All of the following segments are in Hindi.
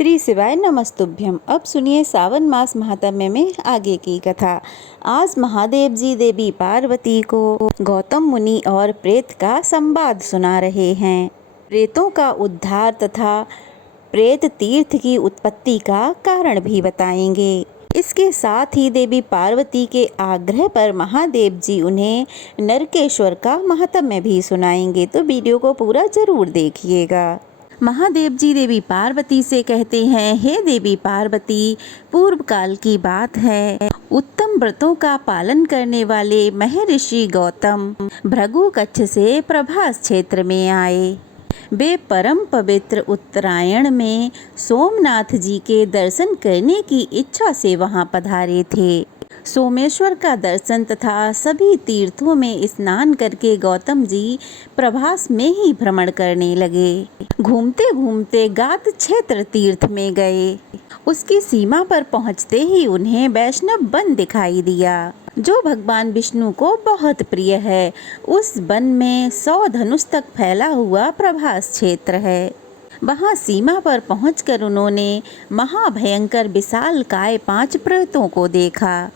श्री शिवाय नमस्तुभ्यम। अब सुनिए सावन मास महात्म्य में आगे की कथा। आज महादेव जी देवी पार्वती को गौतम मुनि और प्रेत का संवाद सुना रहे हैं। प्रेतों का उद्धार तथा प्रेत तीर्थ की उत्पत्ति का कारण भी बताएंगे। इसके साथ ही देवी पार्वती के आग्रह पर महादेव जी उन्हें नरकेश्वर का महात्म्य भी सुनाएंगे, तो वीडियो को पूरा जरूर देखिएगा। महादेव जी देवी पार्वती से कहते हैं, हे देवी पार्वती, पूर्व काल की बात है। उत्तम व्रतों का पालन करने वाले महर्षि गौतम भृगु कच्छ से प्रभास क्षेत्र में आए। वे परम पवित्र उत्तरायण में सोमनाथ जी के दर्शन करने की इच्छा से वहां पधारे थे। सोमेश्वर का दर्शन तथा सभी तीर्थों में स्नान करके गौतम जी प्रभास में ही भ्रमण करने लगे। घूमते घूमते गात क्षेत्र तीर्थ में गए। उसकी सीमा पर पहुंचते ही उन्हें वैष्णव वन दिखाई दिया, जो भगवान विष्णु को बहुत प्रिय है। उस वन में 100 धनुष तक फैला हुआ प्रभास क्षेत्र है। वहां सीमा पर पहुंचकर उन्होंने महाभयंकर विशालकाय 5 प्रेतों को देखा,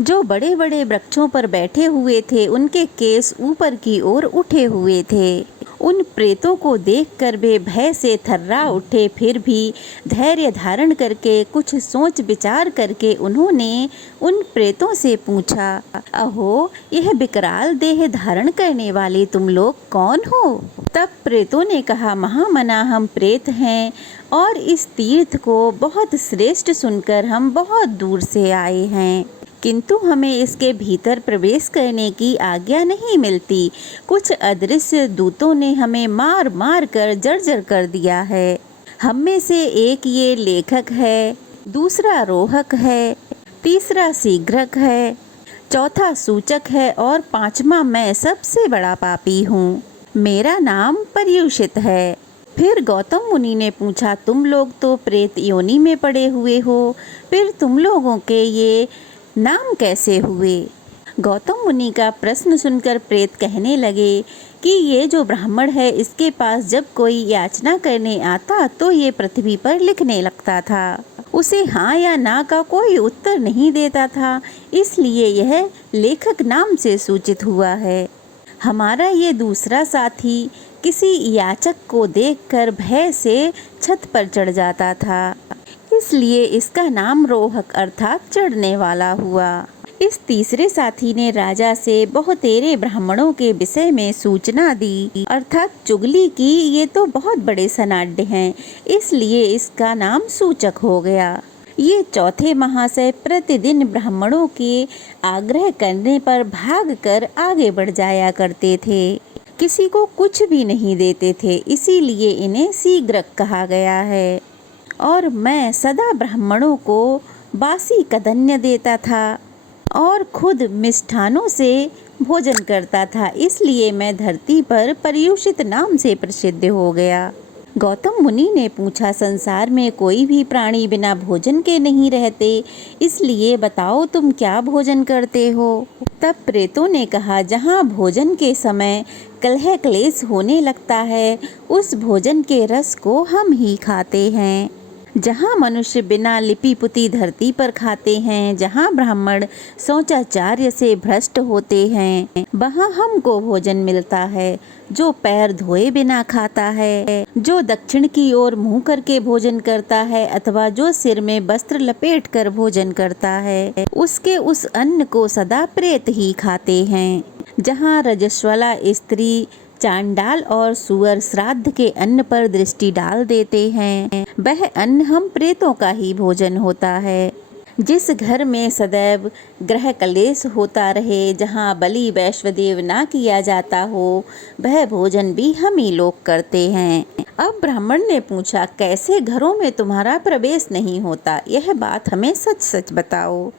जो बड़े बड़े वृक्षों पर बैठे हुए थे। उनके केस ऊपर की ओर उठे हुए थे। उन प्रेतों को देखकर वे भय से थर्रा उठे। फिर भी धैर्य धारण करके कुछ सोच विचार करके उन्होंने उन प्रेतों से पूछा, अहो, यह विकराल देह धारण करने वाले तुम लोग कौन हो? तब प्रेतों ने कहा, महामना, हम प्रेत हैं और इस तीर्थ को बहुत श्रेष्ठ सुनकर हम बहुत दूर से आए हैं, किंतु हमें इसके भीतर प्रवेश करने की आज्ञा नहीं मिलती। कुछ अदृश्य दूतों ने हमें मार मार कर जर्जर कर दिया है। हम में से एक ये लेखक है, दूसरा रोहक है, तीसरा शीघ्रक है, चौथा सूचक है और 5वां मैं सबसे बड़ा पापी हूँ। मेरा नाम पर्युषित है। फिर गौतम मुनि ने पूछा, तुम लोग तो प्रेत योनि में पड़े हुए हो, फिर तुम लोगों के ये नाम कैसे हुए? गौतम मुनि का प्रश्न सुनकर प्रेत कहने लगे कि ये जो ब्राह्मण है, इसके पास जब कोई याचना करने आता तो ये पृथ्वी पर लिखने लगता था। उसे हाँ या ना का कोई उत्तर नहीं देता था, इसलिए यह लेखक नाम से सूचित हुआ है। हमारा ये दूसरा साथी किसी याचक को देखकर भय से छत पर चढ़ जाता था, इसलिए इसका नाम रोहक अर्थात चढ़ने वाला हुआ। इस तीसरे साथी ने राजा से बहुतेरे ब्राह्मणों के विषय में सूचना दी, अर्थात चुगली की। ये तो बहुत बड़े सनाढ़ हैं, इसलिए इसका नाम सूचक हो गया। ये चौथे महाशय प्रतिदिन ब्राह्मणों के आग्रह करने पर भागकर आगे बढ़ जाया करते थे, किसी को कुछ भी नहीं देते थे, इसीलिए इन्हें शीघ्रक कहा गया है। और मैं सदा ब्राह्मणों को बासी कदन्य देता था और खुद मिष्ठानों से भोजन करता था, इसलिए मैं धरती पर पर्युषित नाम से प्रसिद्ध हो गया। गौतम मुनि ने पूछा, संसार में कोई भी प्राणी बिना भोजन के नहीं रहते, इसलिए बताओ तुम क्या भोजन करते हो? तब प्रेतों ने कहा, जहाँ भोजन के समय कलह क्लेश होने लगता है, उस भोजन के रस को हम ही खाते हैं। जहाँ मनुष्य बिना लिपि पुती धरती पर खाते हैं, जहाँ ब्राह्मण शौचाचार्य से भ्रष्ट होते हैं, वहाँ हमको भोजन मिलता है। जो पैर धोए बिना खाता है, जो दक्षिण की ओर मुंह करके भोजन करता है, अथवा जो सिर में वस्त्र लपेट कर भोजन करता है, उसके उस अन्न को सदा प्रेत ही खाते हैं। जहाँ रजस्वला स्त्री चांडाल और सुअर श्राद्ध के अन्न पर दृष्टि डाल देते हैं, वह अन्न हम प्रेतों का ही भोजन होता है। जिस घर में सदैव ग्रह कलेश होता रहे, जहाँ बलि वैश्वदेव ना किया जाता हो, वह भोजन भी हम ही लोग करते हैं। अब ब्राह्मण ने पूछा, कैसे घरों में तुम्हारा प्रवेश नहीं होता? यह बात हमें सच सच बताओ।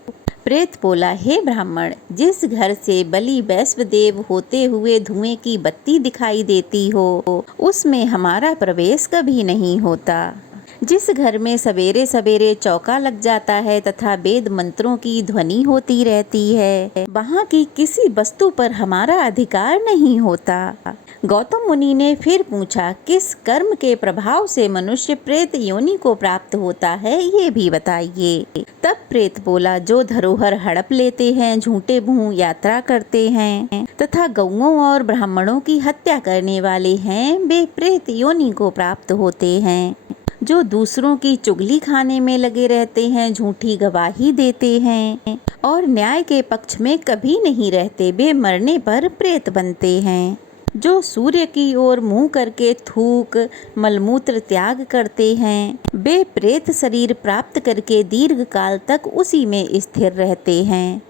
प्रेत बोला, हे ब्राह्मण, जिस घर से बलि वैश्वदेव होते हुए धुएं की बत्ती दिखाई देती हो, उसमें हमारा प्रवेश कभी नहीं होता। जिस घर में सवेरे सवेरे चौका लग जाता है तथा वेद मंत्रों की ध्वनि होती रहती है, वहाँ की किसी वस्तु पर हमारा अधिकार नहीं होता। गौतम मुनि ने फिर पूछा, किस कर्म के प्रभाव से मनुष्य प्रेत योनि को प्राप्त होता है, ये भी बताइए। तब प्रेत बोला, जो धरोहर हड़प लेते हैं, झूठे मुंह यात्रा करते हैं तथा गौओं और ब्राह्मणों की हत्या करने वाले हैं, वे प्रेत योनि को प्राप्त होते हैं। जो दूसरों की चुगली खाने में लगे रहते हैं, झूठी गवाही देते हैं और न्याय के पक्ष में कभी नहीं रहते, वे मरने पर प्रेत बनते हैं। जो सूर्य की ओर मुंह करके थूक मलमूत्र त्याग करते हैं, वे प्रेत शरीर प्राप्त करके दीर्घ काल तक उसी में स्थिर रहते हैं।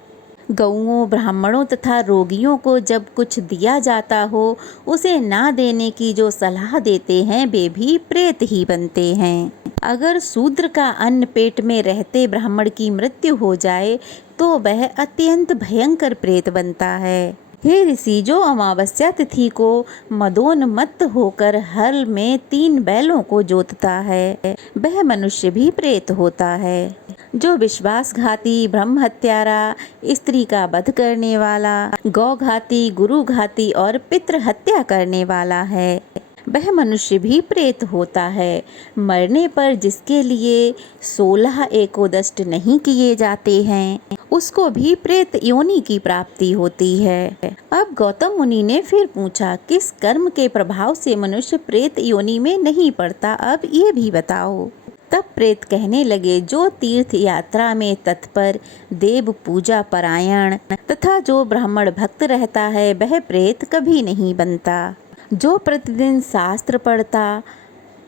गौओं, ब्राह्मणों तथा रोगियों को जब कुछ दिया जाता हो, उसे ना देने की जो सलाह देते हैं, वे भी प्रेत ही बनते हैं। अगर शूद्र का अन्न पेट में रहते ब्राह्मण की मृत्यु हो जाए तो वह अत्यंत भयंकर प्रेत बनता है। हे ऋषि, जो अमावस्या तिथि को मदोन्मत्त होकर हल में 3 बैलों को जोतता है, वह मनुष्य भी प्रेत होता है। जो विश्वासघाती, ब्रह्म हत्यारा, स्त्री का वध करने वाला, गौघाती, गुरुघाती और पितृ हत्या करने वाला है, वह मनुष्य भी प्रेत होता है। मरने पर जिसके लिए 16 एकोदष्ट नहीं किए जाते हैं, उसको भी प्रेत योनि की प्राप्ति होती है। अब गौतम मुनि ने फिर पूछा, किस कर्म के प्रभाव से मनुष्य प्रेत योनि में नहीं पड़ता, अब ये भी बताओ। तब प्रेत कहने लगे, जो तीर्थ यात्रा में तत्पर, देव पूजा परायण तथा जो ब्राह्मण भक्त रहता है, वह प्रेत कभी नहीं बनता। जो प्रतिदिन शास्त्र पढ़ता,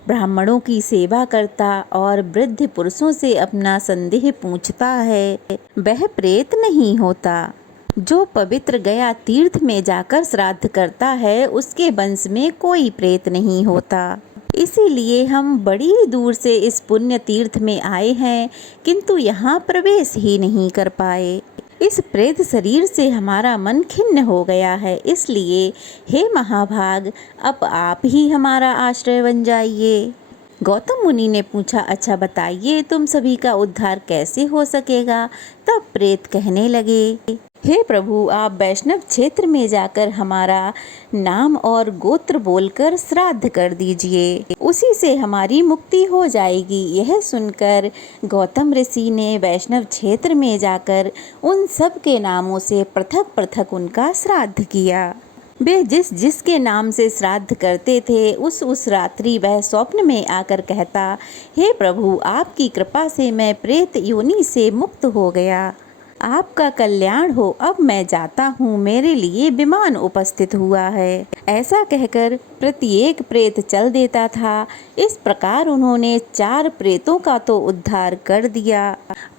ब्राह्मणों की सेवा करता और वृद्ध पुरुषों से अपना संदेह पूछता है, वह प्रेत नहीं होता। जो पवित्र गया तीर्थ में जाकर श्राद्ध करता है, उसके वंश में कोई प्रेत नहीं होता। इसीलिए हम बड़ी दूर से इस पुण्य तीर्थ में आए हैं, किंतु यहाँ प्रवेश ही नहीं कर पाए। इस प्रेत शरीर से हमारा मन खिन्न हो गया है, इसलिए हे महाभाग, अब आप ही हमारा आश्रय बन जाइए। गौतम मुनि ने पूछा, अच्छा बताइए, तुम सभी का उद्धार कैसे हो सकेगा? तब प्रेत कहने लगे, हे प्रभु, आप वैष्णव क्षेत्र में जाकर हमारा नाम और गोत्र बोलकर श्राद्ध कर दीजिए, उसी से हमारी मुक्ति हो जाएगी। यह सुनकर गौतम ऋषि ने वैष्णव क्षेत्र में जाकर उन सब के नामों से पृथक पृथक उनका श्राद्ध किया। वे जिस जिसके नाम से श्राद्ध करते थे, उस रात्रि वह स्वप्न में आकर कहता, हे प्रभु, आपकी कृपा से मैं प्रेत योनि से मुक्त हो गया। आपका कल्याण हो, अब मैं जाता हूँ, मेरे लिए विमान उपस्थित हुआ है। ऐसा कहकर प्रत्येक प्रेत चल देता था। इस प्रकार उन्होंने 4 प्रेतों का तो उद्धार कर दिया।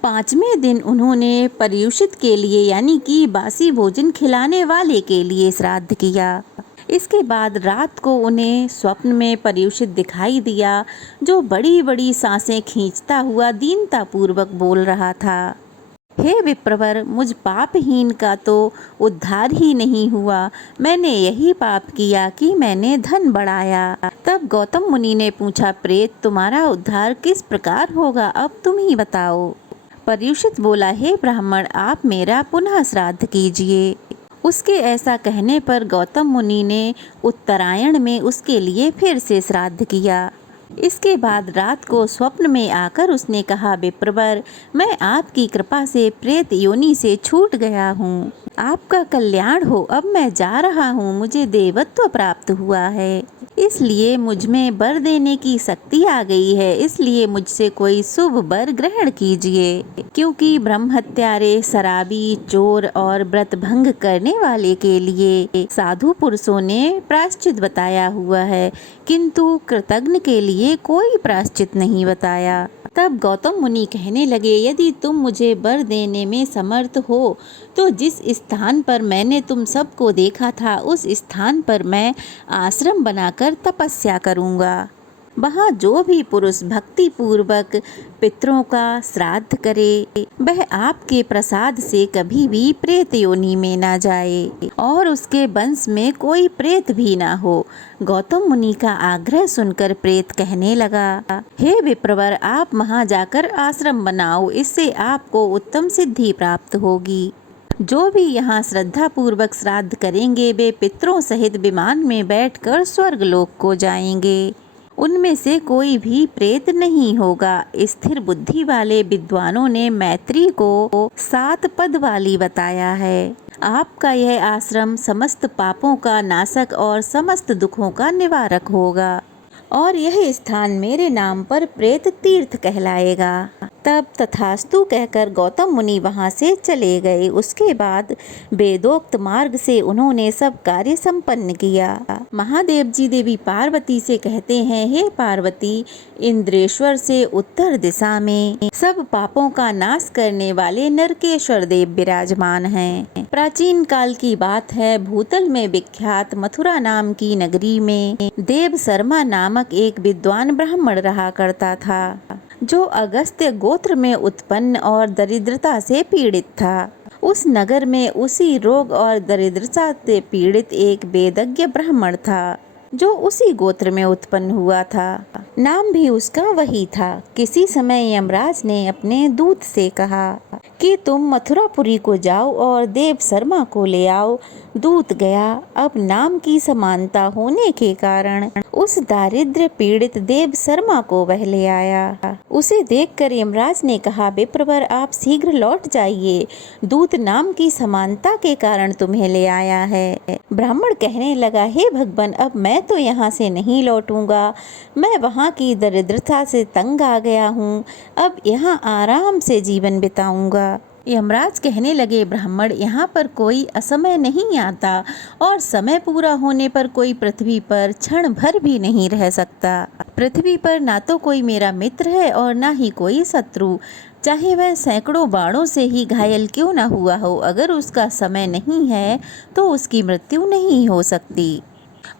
5वें दिन उन्होंने पर्युषित के लिए, यानी कि बासी भोजन खिलाने वाले के लिए श्राद्ध किया। इसके बाद रात को उन्हें स्वप्न में पर्युषित दिखाई दिया, जो बड़ी बड़ी सांसें खींचता हुआ दीनता पूर्वक बोल रहा था, हे विप्रवर, मुझ पापहीन का तो उद्धार ही नहीं हुआ। मैंने यही पाप किया कि मैंने धन बढ़ाया। तब गौतम मुनि ने पूछा, प्रेत, तुम्हारा उद्धार किस प्रकार होगा, अब तुम ही बताओ। पर्युषित बोला, हे ब्राह्मण, आप मेरा पुनः श्राद्ध कीजिए। उसके ऐसा कहने पर गौतम मुनि ने उत्तरायण में उसके लिए फिर से श्राद्ध किया। इसके बाद रात को स्वप्न में आकर उसने कहा, विप्रवर, मैं आपकी कृपा से प्रेत योनि से छूट गया हूँ। आपका कल्याण हो, अब मैं जा रहा हूँ, मुझे देवत्व प्राप्त हुआ है, इसलिए मुझ में वर देने की शक्ति आ गई है, इसलिए मुझसे कोई शुभ वर ग्रहण कीजिए। क्योंकि ब्रह्म हत्यारे, शराबी, चोर और व्रत भंग करने वाले के लिए साधु पुरुषों ने प्रायश्चित बताया हुआ है, किंतु कृतज्ञ के लिए कोई प्रायश्चित नहीं बताया। तब गौतम मुनि कहने लगे, यदि तुम मुझे वर देने में समर्थ हो तो जिस स्थान पर मैंने तुम सबको देखा था, उस स्थान पर मैं आश्रम बनाकर तपस्या करूंगा। वहाँ जो भी पुरुष भक्ति पूर्वक पितरों का श्राद्ध करे वह आपके प्रसाद से कभी भी प्रेत योनि में ना जाए और उसके वंश में कोई प्रेत भी ना हो। गौतम मुनि का आग्रह सुनकर प्रेत कहने लगा, हे विप्रवर, आप वहाँ जाकर आश्रम बनाओ, इससे आपको उत्तम सिद्धि प्राप्त होगी। जो भी यहाँ श्रद्धा पूर्वक श्राद्ध करेंगे वे पितरों सहित विमान में बैठकर स्वर्गलोक को जाएंगे। उनमें से कोई भी प्रेत नहीं होगा। स्थिर बुद्धि वाले विद्वानों ने मैत्री को 7 पद वाली बताया है। आपका यह आश्रम समस्त पापों का नाशक और समस्त दुखों का निवारक होगा और यह स्थान मेरे नाम पर प्रेत तीर्थ कहलाएगा। तब तथास्तु कहकर गौतम मुनि वहाँ से चले गए। उसके बाद वेदोक्त मार्ग से उन्होंने सब कार्य संपन्न किया। महादेव जी देवी पार्वती से कहते हैं, हे पार्वती, इंद्रेश्वर से उत्तर दिशा में सब पापों का नाश करने वाले नरकेश्वर देव विराजमान हैं। प्राचीन काल की बात है, भूतल में विख्यात मथुरा नाम की नगरी में देव शर्मा नामक एक विद्वान ब्राह्मण रहा करता था, जो अगस्त्य गोत्र में उत्पन्न और दरिद्रता से पीड़ित था। उस नगर में उसी रोग और दरिद्रता से पीड़ित एक वेदज्ञ ब्राह्मण था, जो उसी गोत्र में उत्पन्न हुआ था। नाम भी उसका वही था। किसी समय यमराज ने अपने दूत से कहा कि तुम मथुरापुरी को जाओ और देव शर्मा को ले आओ। दूत गया। अब नाम की समानता होने के कारण उस दारिद्र्य पीड़ित देव शर्मा को वह ले आया। उसे देखकर यमराज ने कहा, विप्रवर, आप शीघ्र लौट जाइए, दूत नाम की समानता के कारण तुम्हें ले आया है। ब्राह्मण कहने लगा, हे भगवान, अब मैं तो यहाँ से नहीं लौटूंगा। मैं वहाँ की दरिद्रता से तंग आ गया हूँ। अब यहाँ आराम से जीवन बिताऊंगा। यमराज कहने लगे, ब्राह्मण, यहाँ पर कोई असमय नहीं आता और समय पूरा होने पर कोई पृथ्वी पर क्षण भर भी नहीं रह सकता। पृथ्वी पर ना तो कोई मेरा मित्र है और ना ही कोई शत्रु, चाहे वह सैकड़ों बाणों से ही घायल क्यों ना हुआ हो। अगर उसका समय नहीं है तो उसकी मृत्यु नहीं हो सकती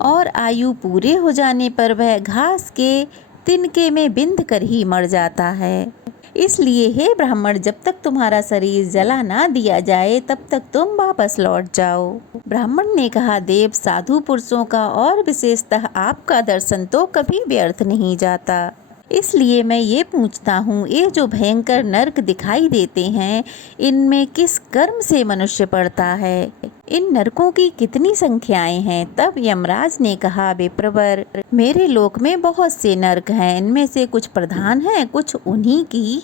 और आयु पूरे हो जाने पर वह घास के तिनके में बिंध कर ही मर जाता है। इसलिए हे ब्राह्मण, जब तक तुम्हारा शरीर जला ना दिया जाए तब तक तुम वापस लौट जाओ। ब्राह्मण ने कहा, देव, साधु पुरुषों का और विशेषतः आपका दर्शन तो कभी व्यर्थ नहीं जाता। इसलिए मैं ये पूछता हूँ, ये जो भयंकर नरक दिखाई देते हैं, इनमें किस कर्म से मनुष्य पड़ता है? इन नरकों की कितनी संख्याएं हैं? तब यमराज ने कहा, विप्रवर, मेरे लोक में बहुत से नरक हैं। इनमें से कुछ प्रधान हैं, कुछ उन्हीं की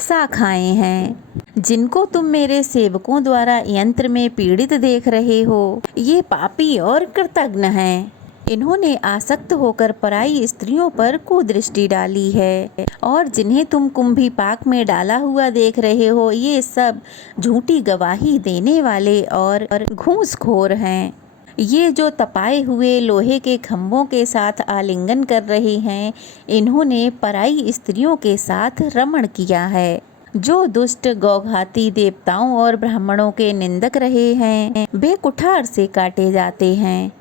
शाखाएं हैं। जिनको तुम मेरे सेवकों द्वारा यंत्र में पीड़ित देख रहे हो, ये पापी और कृतघ्न हैं। इन्होंने आसक्त होकर पराई स्त्रियों पर कुदृष्टि डाली है और जिन्हें तुम कुंभी पाक में डाला हुआ देख रहे हो, ये सब झूठी गवाही देने वाले और घूसखोर हैं। ये जो तपाए हुए लोहे के खम्भों के साथ आलिंगन कर रहे हैं, इन्होंने पराई स्त्रियों के साथ रमण किया है। जो दुष्ट गौघाती देवताओं और ब्राह्मणों के निंदक रहे हैं, वे कुठार से काटे जाते हैं।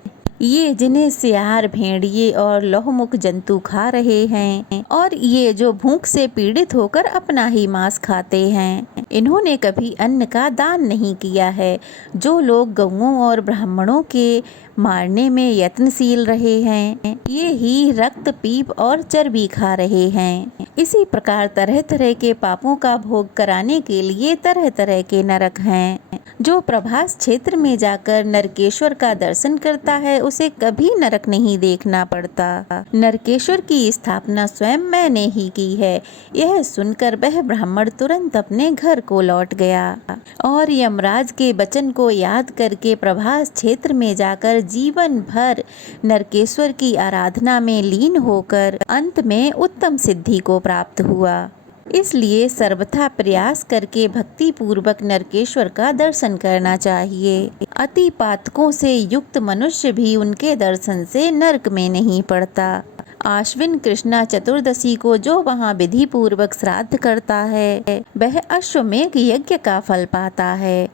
ये जिन्हें सियार, भेड़िए और लौहमुख जंतु खा रहे हैं और ये जो भूख से पीड़ित होकर अपना ही मांस खाते हैं, इन्होंने कभी अन्न का दान नहीं किया है। जो लोग गौओं और ब्राह्मणों के मारने में यत्नशील रहे हैं, ये ही रक्त, पीप और चर्बी खा रहे हैं। इसी प्रकार तरह तरह के पापों का भोग कराने के लिए तरह तरह के नरक हैं। जो प्रभास क्षेत्र में जाकर नरकेश्वर का दर्शन करता है, उसे कभी नरक नहीं देखना पड़ता। नरकेश्वर की स्थापना स्वयं मैंने ही की है। यह सुनकर वह ब्राह्मण तुरंत अपने घर को लौट गया और यमराज के वचन को याद करके प्रभास क्षेत्र में जाकर जीवन भर नरकेश्वर की आराधना में लीन होकर अंत में उत्तम सिद्धि को प्राप्त हुआ। इसलिए सर्वथा प्रयास करके भक्ति पूर्वक नरकेश्वर का दर्शन करना चाहिए। अति पातकों से युक्त मनुष्य भी उनके दर्शन से नरक में नहीं पड़ता। आश्विन कृष्णा चतुर्दशी को जो वहाँ विधि पूर्वक श्राद्ध करता है, वह अश्वमेघ यज्ञ का फल पाता है।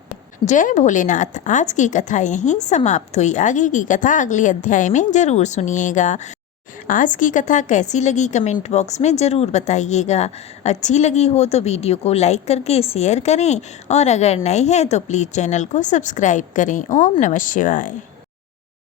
जय भोलेनाथ। आज की कथा यहीं समाप्त हुई। आगे की कथा अगले अध्याय में जरूर सुनिएगा। आज की कथा कैसी लगी कमेंट बॉक्स में ज़रूर बताइएगा। अच्छी लगी हो तो वीडियो को लाइक करके शेयर करें और अगर नए हैं तो प्लीज़ चैनल को सब्सक्राइब करें। ओम नमः शिवाय।